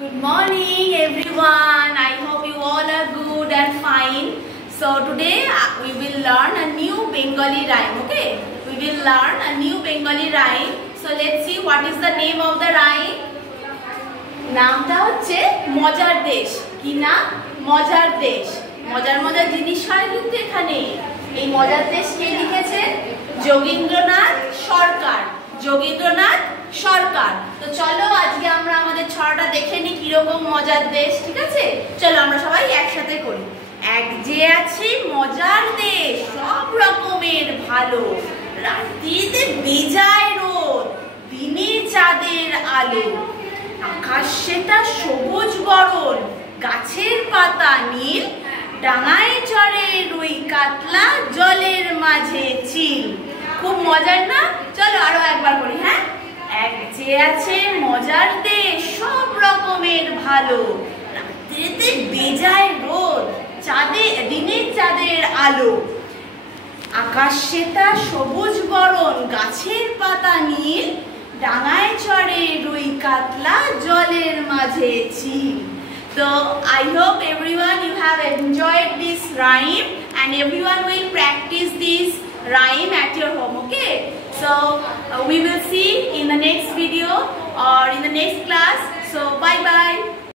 Good morning everyone. I hope you all are good and fine. So today we will learn a new Bengali rhyme. Okay, we will learn a new Bengali rhyme. So let's see what is the name of the rhyme. নামটা হচ্ছে মজার দেশ। কি না? মজার দেশ। মজার মজার জিনিস হয় কিন্তু এখানে। এই মজার দেশ কে লিখেছে? যোগীন্দ্রনাথ সরকার। যোগীন্দ্রনাথ সরকার। তো চলো আজকে আমরা আমাদের ছড়াটা দেখে নিই কিরকম মজার দেশ, ঠিক আছে? চলো আমরা সবাই একসাথে করি। এক যে আছে মজার দেশ, সব রকমের ভালো, রাত্রিতে বেজায় রোদ, দিনে চাঁদের আলো, আকাশ সেটা সবুজ বরণ, গাছের পাতা নীল, ডাঙায় চড়ে রুই কাতলা, জলের মাঝে চিল। খুব মজার না? চলো আরো একবার করি। হ্যাঁ, এক যে আছে মজার দেশ, সব রকমের ভালো, রাত্রিতে বেজায় রোদ, দিনে চাঁদের আলো, আকাশ সেটা সবুজ বরণ, গাছের পাতা নীল, ডাঙায় চড়ে রুই কাতলা, জলের মাঝে চিল। So I hope everyone you have enjoyed this rhyme and everyone will practice this rhyme at your home. Okay, so we will see in the next video or in the next class. So bye bye.